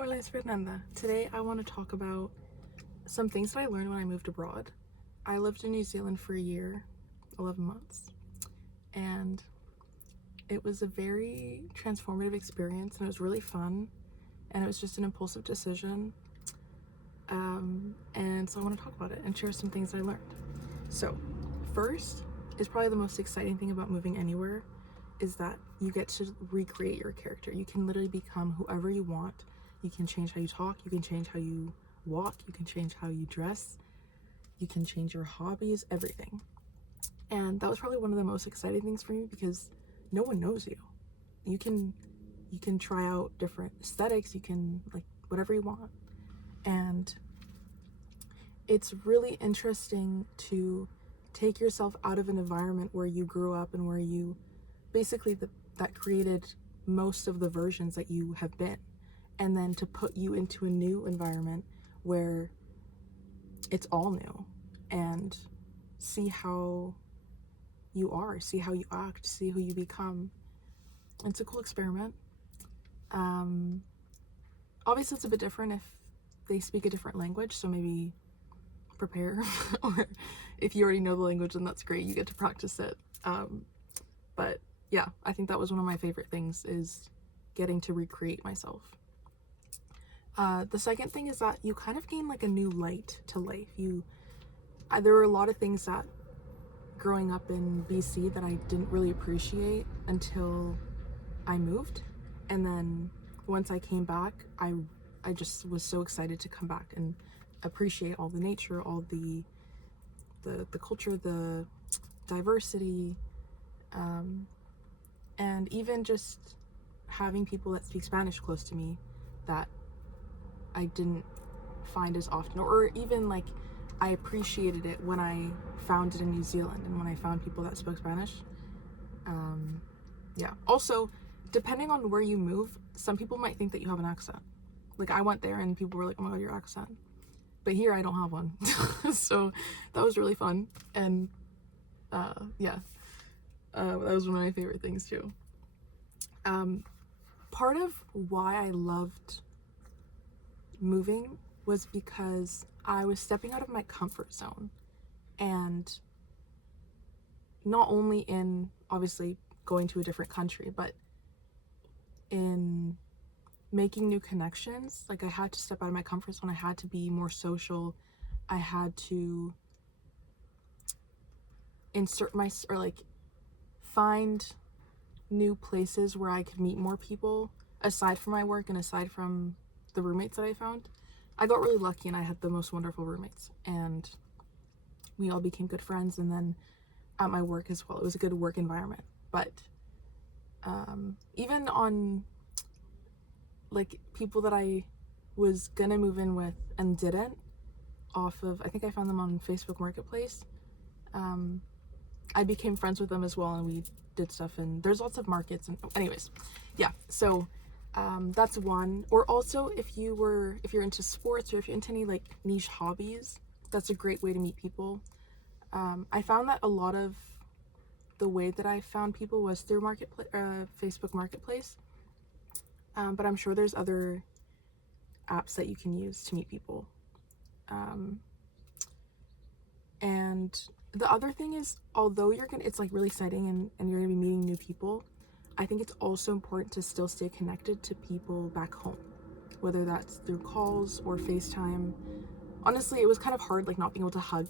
Hola, es Fernanda. Today I want to talk about some things that I learned when I moved abroad. I lived in New Zealand for a year, 11 months, and it was a very transformative experience and it was really fun and it was just an impulsive decision. And so I want to talk about it and share some things I learned. So, first is probably the most exciting thing about moving anywhere is that you get to recreate your character. You can literally become whoever you want. You can change how you talk, you can change how you walk, you can change how you dress, you can change your hobbies, everything. And that was probably one of the most exciting things for me because no one knows you. You can try out different aesthetics, you can like whatever you want. And it's really interesting to take yourself out of an environment where you grew up and where you basically that created most of the versions that you have been, and then to put you into a new environment where it's all new and see how you are, see how you act, see who you become. It's a cool experiment. Obviously it's a bit different if they speak a different language, so maybe prepare or if you already know the language, then that's great, you get to practice it. But yeah, I think that was one of my favorite things, is getting to recreate myself. The second thing is that you kind of gain like a new light to life. There were a lot of things that growing up in BC that I didn't really appreciate until I moved, and then once I came back, I just was so excited to come back and appreciate all the nature, all the culture, the diversity, and even just having people that speak Spanish close to me that I didn't find as often, or even like I appreciated it when I found it in New Zealand and when I found people that spoke Spanish. Yeah. Also, depending on where you move, some people might think that you have an accent. Like I went there and people were like, "Oh my god, your accent." But here I don't have one. So that was really fun. And yeah, that was one of my favorite things too. Part of why I loved moving was because I was stepping out of my comfort zone, and not only in obviously going to a different country, but in making new connections. Like I had to step out of my comfort zone, I had to be more social, I had to find new places where I could meet more people aside from my work and aside from the roommates that I found. I got really lucky and I had the most wonderful roommates, and we all became good friends. And then at my work as well, it was a good work environment. But even on like people that I was gonna move in with and didn't, off of, I think I found them on Facebook Marketplace, I became friends with them as well, and we did stuff, and there's lots of markets. And anyways, yeah, so that's one. Or also if you're into sports, or if you're into any like niche hobbies, that's a great way to meet people. I found that a lot of the way that I found people was through Facebook Marketplace, but I'm sure there's other apps that you can use to meet people. And the other thing is, although it's like really exciting and you're gonna be meeting new people, I think it's also important to still stay connected to people back home, whether that's through calls or FaceTime. Honestly, it was kind of hard like not being able to hug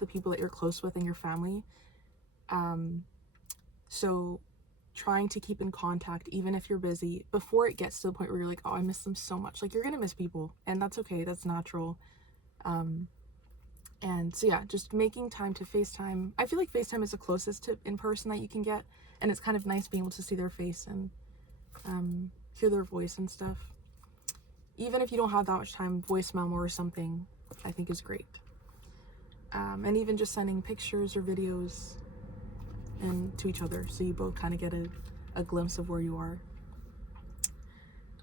the people that you're close with and your family. So trying to keep in contact, even if you're busy, before it gets to the point where you're like, oh, I miss them so much. Like, you're gonna miss people, and that's okay, that's natural. And so yeah, just making time to FaceTime. I feel like FaceTime is the closest to in person that you can get, and it's kind of nice being able to see their face and hear their voice and stuff. Even if you don't have that much time, voice memo or something I think is great. And even just sending pictures or videos and to each other, so you both kind of get a glimpse of where you are.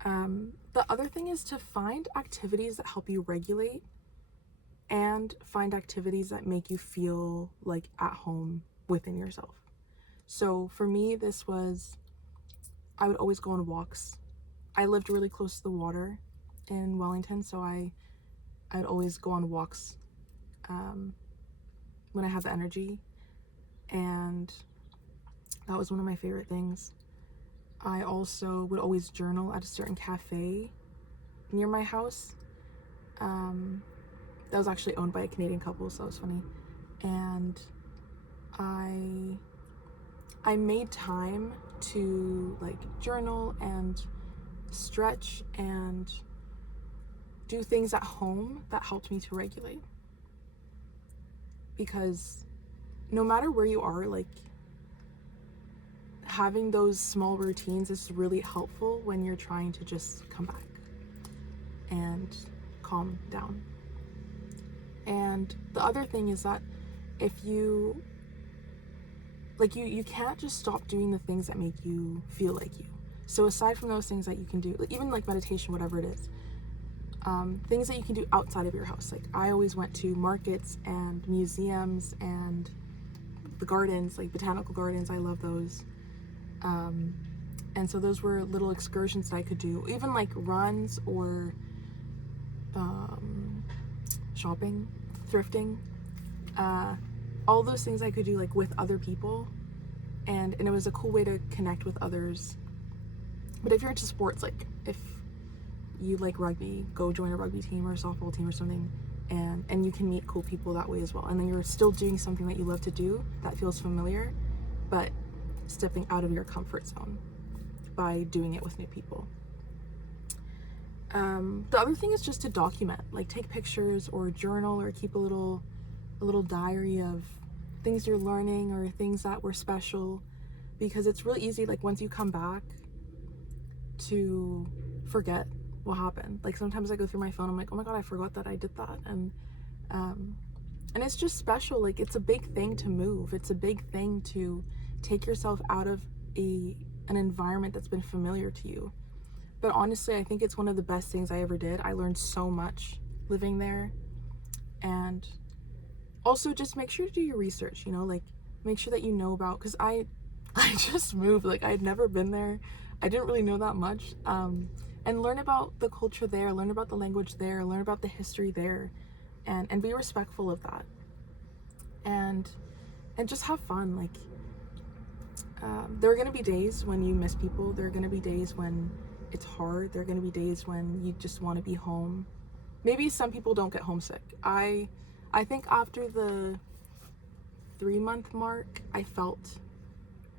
The other thing is to find activities that help you regulate, and find activities that make you feel like at home within yourself. So for me, I would always go on walks. I lived really close to the water, in Wellington, so I'd always go on walks when I had the energy, and that was one of my favorite things. I also would always journal at a certain cafe near my house. That was actually owned by a Canadian couple, so that was funny. And I made time to like journal and stretch and do things at home that helped me to regulate. Because no matter where you are, like, having those small routines is really helpful when you're trying to just come back and calm down. And the other thing is that if you can't just stop doing the things that make you feel like you. So aside from those things that you can do, even like meditation, whatever it is, things that you can do outside of your house. Like, I always went to markets and museums and the gardens, like botanical gardens. I love those. And so those were little excursions that I could do, even like runs or shopping, thrifting, all those things I could do like with other people, and it was a cool way to connect with others. But if you're into sports, like if you like rugby, go join a rugby team or a softball team or something, and you can meet cool people that way as well. And then you're still doing something that you love to do that feels familiar, but stepping out of your comfort zone by doing it with new people. The other thing is just to document, like take pictures or journal or keep a little diary of things you're learning or things that were special, because it's really easy, like once you come back, to forget what happened. Like sometimes I go through my phone, I'm like, oh my god, I forgot that I did that. And it's just special. Like, it's a big thing to move. It's a big thing to take yourself out of an environment that's been familiar to you. But honestly, I think it's one of the best things I ever did. I learned so much living there. And also just make sure to do your research, you know, like make sure that you know about, because I just moved, like I had never been there. I didn't really know that much. And learn about the culture there, learn about the language there, learn about the history there, and be respectful of that. And just have fun. Like, there are going to be days when you miss people. There are going to be days when it's hard. There are going to be days when you just want to be home. Maybe some people don't get homesick. I think after the 3-month mark, I felt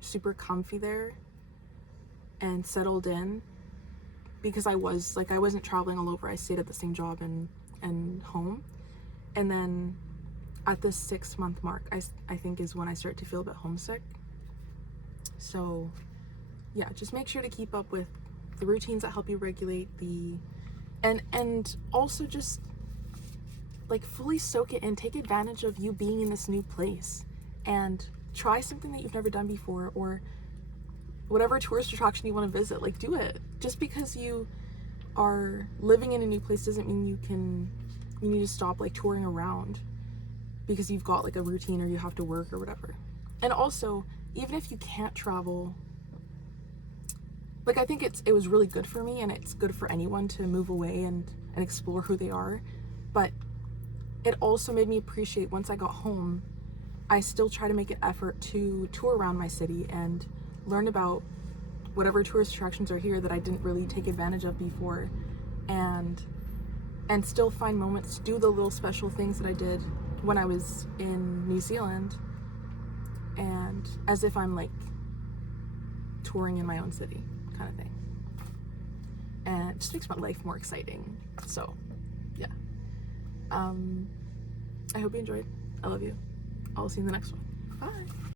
super comfy there and settled in, because I wasn't traveling all over. I stayed at the same job and home. And then at the 6-month mark, I think is when I start to feel a bit homesick. So yeah, just make sure to keep up with the routines that help you regulate and also just like fully soak it in, take advantage of you being in this new place and try something that you've never done before, or whatever tourist attraction you want to visit. Like, do it. Just because you are living in a new place doesn't mean you need to stop like touring around because you've got like a routine or you have to work or whatever. And also, even if you can't travel, like I think it was really good for me, and it's good for anyone to move away and explore who they are. But it also made me appreciate, once I got home, I still try to make an effort to tour around my city and learn about whatever tourist attractions are here that I didn't really take advantage of before, and still find moments to do the little special things that I did when I was in New Zealand, and as if I'm like touring in my own city kind of thing. And it just makes my life more exciting. So yeah, I hope you enjoyed. I love you. I'll see you in the next one. Bye.